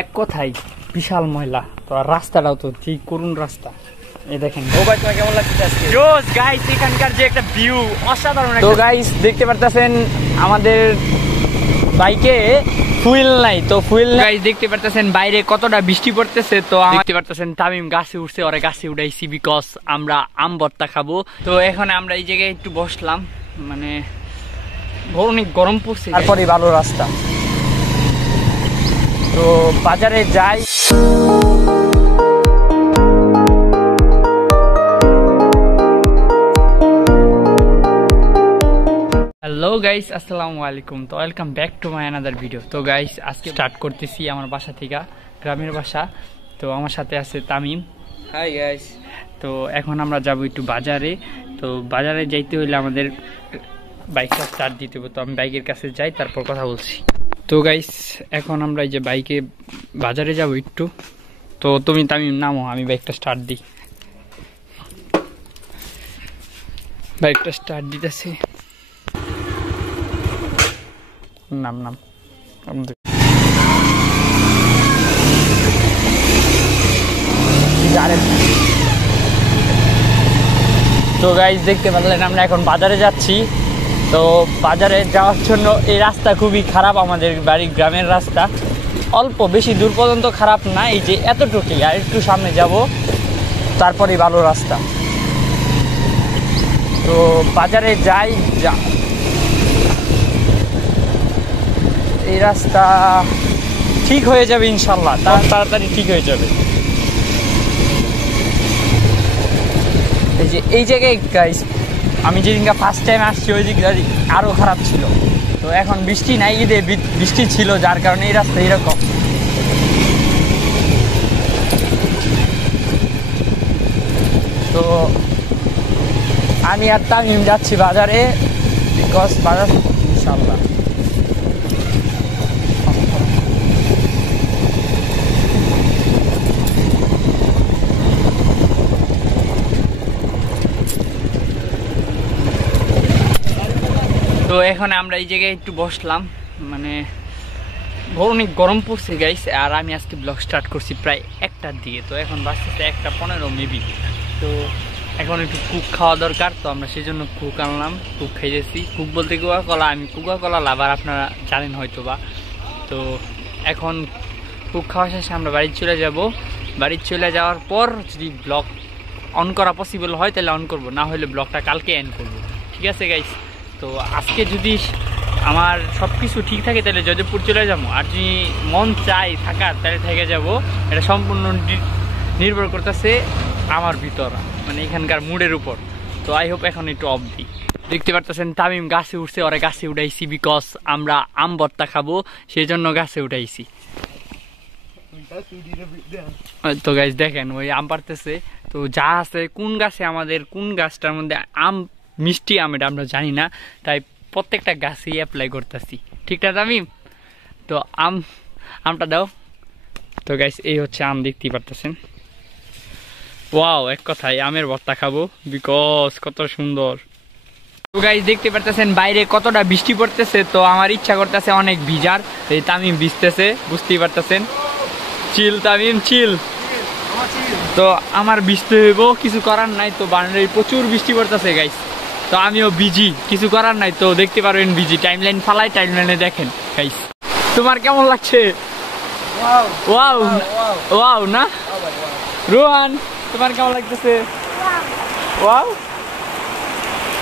এক কথাই বিশাল ময়লা, তো আর রাস্তাটাও তো ঠিক করুন রাস্তা। এই দেখেন ও ভাই, তোমার কেমন লাগছে আজকে? জোস গাইস, এখানকার যে একটা ভিউ অসাধারণ। তো গাইস দেখতে পারতেছেন আমাদের বাইকে ফুয়েল নাই, তো ফুয়েল গাইস দেখতে পারতেছেন বাইরে কতটা বৃষ্টি পড়তেছে। তো দেখতে পারতেছেন তামিম গাছে উঠছে, ওরে গাছে উঠাইছি বিকজ আমরা আম ভর্তা খাবো। তো এখন আমরা এই জায়গায় একটু বসলাম, মানে অনেক গরম পড়ছে, তারপরে ভালো রাস্তা। তো বাজারে যাই। হ্যালো গাইস, আসসালামু আলাইকুম। তো welcome back to my another video. তো গাইস আজকে স্টার্ট করতেছি আমার বাসা থেকে, গ্রামের বাসা। তো আমার সাথে আছে তামিম। Hi guys. তো এখন আমরা যাব একটু বাজারে। তো বাজারে যাইতে হইলে আমাদের বাইকটা স্টার্ট দিতে হবে। তো আমি বাইকের কাছে যাই, তারপর কথা বলছি। তো গাইস এখন আমরা এই যে বাইকে বাজারে যাব একটু। তো তুমি তামিম নামো, আমি বাইকটা স্টার্ট দিই। বাইকটা স্টার্ট দিতেছি, নাম নাম। তো গাইস দেখতে পারলেন আমরা এখন বাজারে যাচ্ছি। তো বাজারে যাওয়ার জন্য এই রাস্তা খুবই খারাপ, আমাদের বাড়ির গ্রামের রাস্তা। অল্প বেশি দূর পর্যন্ত খারাপ না, এই যে এতটুকুই, আর একটু সামনে যাব তারপরেই ভালো রাস্তা। তো বাজারে যাই, এই রাস্তা ঠিক হয়ে যাবে ইনশাল্লাহ, তাড়াতাড়ি ঠিক হয়ে যাবে। এই যে এই জায়গায় গাইস আমি যেদিনকে ফার্স্ট টাইম আসছি ওই দিক আরও খারাপ ছিল। তো এখন বৃষ্টি নাই, ঈদে বৃষ্টি ছিল, যার কারণে এই রাস্তা এরকম। তো আমি আর তামিম যাচ্ছি বাজারে, বিকজ বাজার ইনশাল্লাহ। তো এখন আমরা এই জায়গায় একটু বসলাম, মানে অনেক গরম পড়ছে গাইস। আর আমি আজকে ব্লগ স্টার্ট করছি প্রায় 1টার দিকে। তো এখন বাজতেছে 1:15 মেবি। তো এখন একটু কুক খাওয়া দরকার, তো আমরা সেই জন্য কুক আনলাম, কুক খাইতেছি। কুক বলতে কোকা-কোলা, আমি কোকা-কোলা লাভার, আপনারা জানেন হয়তো বা। তো এখন কুক খাওয়া শেষে আমরা বাড়ি চলে যাব। বাড়ি চলে যাওয়ার পর যদি ব্লগ অন করা পসিবল হয় তাহলে অন করব, না হলে ব্লগটা কালকে এন্ড করব, ঠিক আছে গাইস? তো আজকে যদি আমার সব কিছু ঠিক থাকে তাহলে জয়দেবপুর চলে যাবো, আর যদি মন চাই থাকার তাহলে থেকে যাব। এটা সম্পূর্ণ নির্ভর করতেছে আমার ভিতর, মানে এখানকার মুডের উপর। তো আই হোপ এখন একটু অফ দিই। দেখতে পারতেছেন তামিম গাছে উঠছে, ওরা গাছে উঠাইছি বিকজ আমরা আম ভর্তা খাবো, সেই জন্য গাছে উঠাইছি। তো গাইস দেখেন ওই আম পারতেছে। তো যা আছে কোন গাছে, আমাদের কোন গাছটার মধ্যে আম মিষ্টি আম এটা আমরা জানি না, তাই প্রত্যেকটা গাছেই অ্যাপ্লাই করতেছি, ঠিক না তামিম? তো আমটা দাও। তো গাইস এই হচ্ছে আম, দেখতেই পারতেছেন। ওয়াও, এক কথায় আমের ভর্তা খাবো বিকজ কত সুন্দর। তো গাইস দেখতে পারতেছেন বাইরে কতটা বৃষ্টি পড়তেছে। তো আমার ইচ্ছা করতেছে অনেক ভিজার, এই তামিম ভিজতেছে, বুঝতেই পারতেছেন। চিল তামিম চিল। তো আমার ভিজতে হইব, কিছু করার নাই। তো বাংলায় প্রচুর বৃষ্টি পড়তেছে গাইস, তো আমিও বিজি, কিছু করার নাই। তো দেখতে পারবেন বিজি, টাইমলাইন ফালাই, টাইমলাইনে দেখেন গাইস। তোমার কেমন লাগছে? ওয়াও ওয়াও না রোহান, তোমার কেমন লাগতেছে? ওয়াও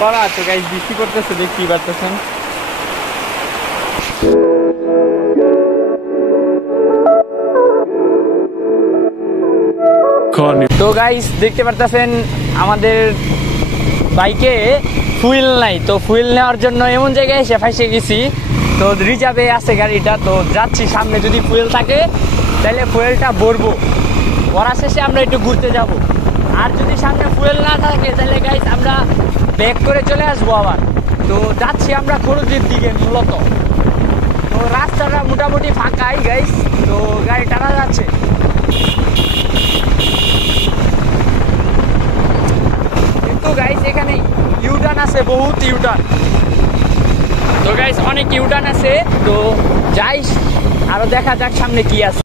বড়া। তো গাইস বৃষ্টি পড়তেছে, দেখতেই পারতেছেন। তো গাইস দেখতে পারতেছেন আমাদের বাইকে ফুয়েল নাই, তো ফুয়েল নেওয়ার জন্য এমন জায়গায় এসে ফাঁসে গেছি। তো রিজার্ভে আছে গাড়িটা, তো যাচ্ছি সামনে, যদি ফুয়েল থাকে তাহলে ফুয়েলটা ভরবো, ভরা শেষে আমরা একটু ঘুরতে যাব। আর যদি সামনে ফুয়েল না থাকে তাহলে গাইস আমরা ব্যাক করে চলে আসবো আবার। তো যাচ্ছি আমরা খরচের দিকে মূলত। তো রাস্তাটা মোটামুটি ফাঁকাই গাইস, তো গাড়ি টানা যাচ্ছে। কিন্তু গাইস এখানে ইউটার্ন আছে, বহুত ইউটার্ন। তো গাইস অনেক ইউটার্ন আছে, তো যাই আরো দেখা যাক সামনে কি আছে।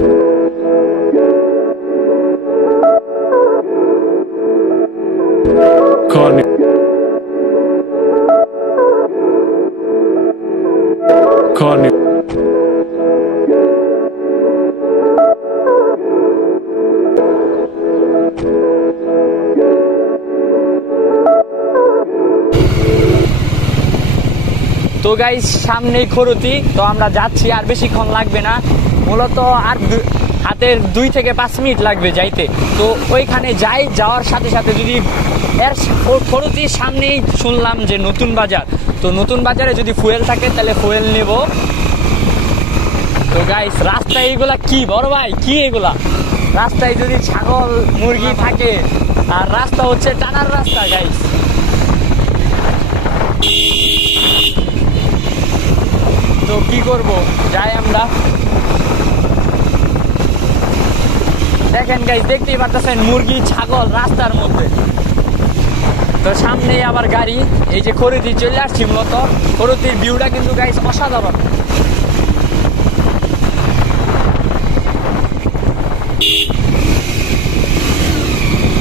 তো গাইস সামনেই খরুতি, তো আমরা যাচ্ছি, আর বেশিক্ষণ লাগবে না, মূলত আর হাতের 2 থেকে 5 মিনিট লাগবে যাইতে। তো ওইখানে যাওয়ার সাথে সাথে যদি এর খরুতির সামনেই শুনলাম যে নতুন বাজার, তো নতুন বাজারে যদি ফুয়েল থাকে তাহলে ফুয়েল নেব। তো গাইস রাস্তায় এগুলা কি বড় ভাই, কি এগুলা? রাস্তায় যদি ছাগল মুরগি থাকে, আর রাস্তা হচ্ছে টানার রাস্তা গাইস। তো কি করব, যাই আমরা। দেখেন গাইস, দেখতেই পাচ্ছেন মুরগি ছাগল রাস্তার মধ্যে। তো সামনে আবার গাড়ি, এই যে খরুতি চলে আসছি, মূলত খরুতির ভিউটা কিন্তু গাইস অসাধারণ।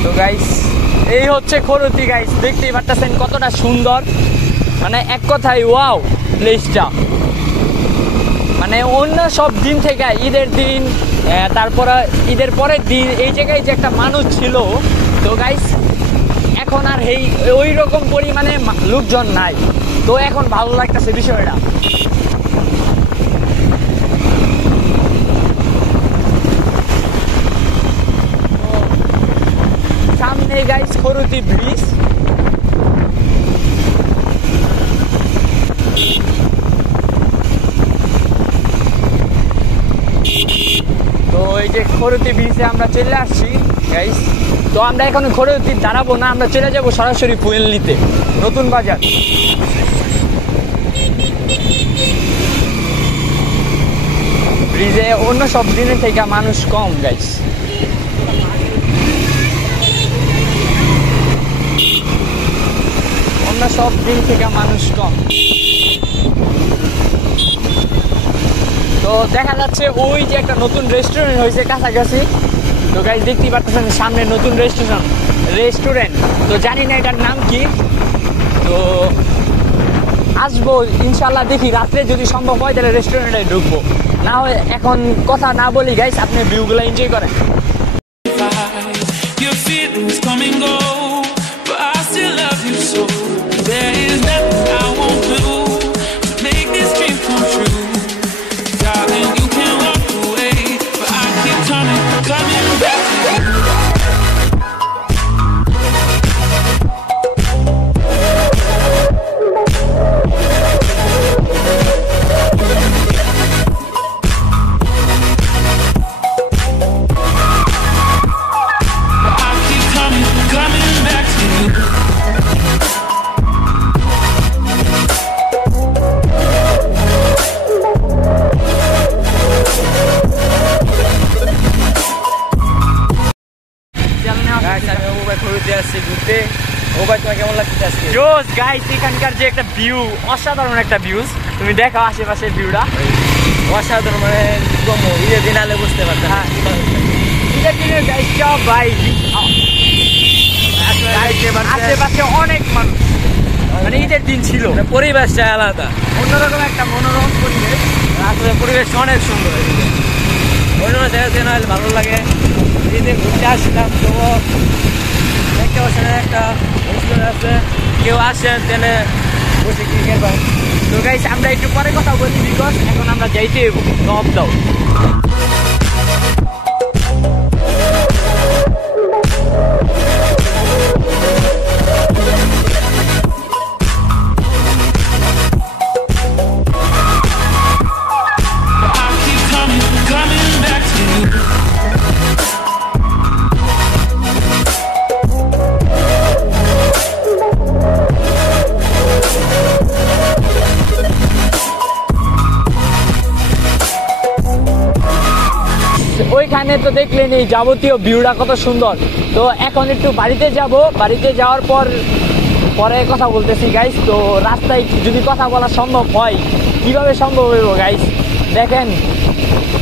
তো গাইস এই হচ্ছে খরুতি গাইস, দেখতেই পাচ্ছেন কতটা সুন্দর, মানে এক কথায় ওয়াও প্লেসটা। মানে অন্য সব দিন থেকে ঈদের দিন, তারপরে ঈদের পরের দিন এই জায়গায় যে একটা মানুষ ছিল, তো গাইস এখন আর ওই রকম পরিমাণে লোকজন নাই। তো এখন ভালো লাগতেছে বিষয়টা। সামনে গাইস খরুতি ব্রিজ। তো এই যে খরুতি ব্রিজে আমরা চলে আসছি গাইস। তো আমরা এখন খরুতি দাঁড়াবো না, আমরা চলে যাবো সরাসরি ফুয়েল নিতে নতুন বাজার। ব্রিজে অন্য সব দিনের থেকে মানুষ কম গাইস। অন্য সব দিন থেকে মানুষ কম। তো দেখা যাচ্ছে ওই যে একটা নতুন রেস্টুরেন্ট হয়েছে কাছাকাছি। তো গাইস দেখতেই পাচ্ছেন সামনে নতুন রেস্টুরেন্ট। তো জানি না এটার নাম কি, তো আসবো ইনশাল্লাহ, দেখি রাত্রে যদি সম্ভব হয় তাহলে রেস্টুরেন্টে ঢুকবো। না হয় এখন কথা না বলি গাইস, আপনি ভিউগুলো এনজয় করেন। এখানকার যে একটা ভিউ, অসাধারণ একটা ভিউজ, তুমি দেখো আশেপাশের ভিউটা অসাধারণ, মানে ঈদের দিন আলে বুঝতে পারবে। হ্যাঁ ঈদের দিনে সব ভাই আশেপাশে অনেক মানুষ, মানে ঈদের দিন ছিল, পরিবেশটা আলাদা, অন্যরকম একটা মনোরম পরিবেশ। আসলে পরিবেশটা অনেক সুন্দর, অন্য জায়গাতে না হলে ভালো লাগে। ঈদে ঘুরতে আসছিলাম, তো দেখতে পাচ্ছেন একটা রেস্টুরেন্ট আছে, কেউ আসেন তাহলে বসে কি খেলবেন। তো গাইস আমরা একটু পরে কথা বলি, বিকজ এখন আমরা যাইতে টপ দাও। ওইখানে তো দেখলেন এই যাবতীয় ভিউটা কত সুন্দর। তো এখন একটু বাড়িতে যাব, বাড়িতে যাওয়ার পরে কথা বলতেছি গাইস। তো রাস্তায় যদি কথা বলা সম্ভব হয়, কিভাবে সম্ভব হইব গাইস, দেখেন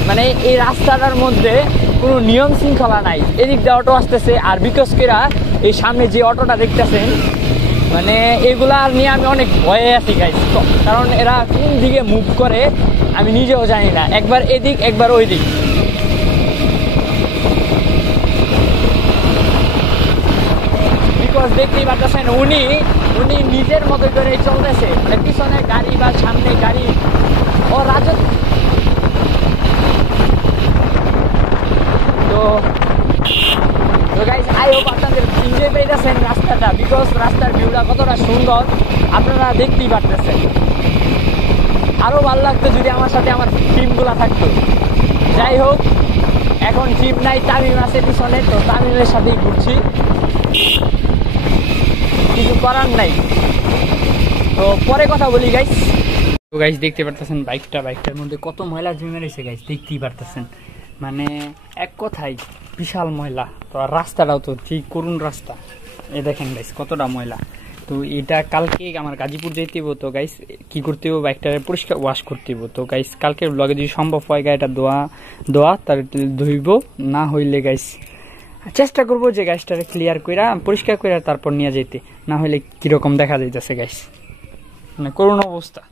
মানে এই রাস্তাটার মধ্যে কোনো নিয়ম শৃঙ্খলা নাই, এদিক দিয়ে অটো আসতেছে, আর বিকজ কেরা এই সামনে যে অটোটা দেখতেছেন মানে এগুলা নিয়ে আমি অনেক ভয়ে আছি গাইস, কারণ এরা কোন দিকে মুভ করে আমি নিজেও জানি না, একবার এদিক একবার ওই দিক। বিকজ দেখতেই পাচ্ছেন উনি নিজের মতো করে চলতেছে, মানে পিছনে গাড়ি বা সামনে গাড়ি ও রাজত্ব। তো গাইস আই হোপ আপনাদের এনজয় পেয়েছেন রাস্তাটা, বিকজ রাস্তার ভিউটা কতটা সুন্দর আপনারা দেখতেই পারতেছেন। আরো ভালো লাগতো যদি আমার সাথে আমার টিমগুলা থাকতো। যাই হোক এখন টিম নাই, তামিম আছে পিছনে, তো তামিমের সাথেই ঘুরছি, কিছু করার নাই। তো পরে কথা বলি গাইস। তো গাইস দেখতে পারতেছেন বাইকটার মধ্যে কত ময়লা জমে রয়েছে গাইস, দেখতেই পারতেছেন, মানে এক কথাই বিশাল ময়লা। তো আর রাস্তাটাও তো ঠিক করুন রাস্তা, এই দেখেন গাইস কতটা ময়লা। তো এটা কালকে আমার গাজীপুর যেতে হবো, তো গাইস কি করতে হবো, বাইকটা পরিষ্কার ওয়াশ করতে হবো। তো গাইস কালকের ব্লগে যদি সম্ভব হয় গাড়িটা দোয়া তার ধুইব, না হইলে গাইস চেষ্টা করবো যে গাইসটারে ক্লিয়ার কইরা পরিষ্কার করে তারপর নিয়ে যেতে, না হইলে কিরকম দেখা যাইতেছে গাইস, মানে করুণ অবস্থা।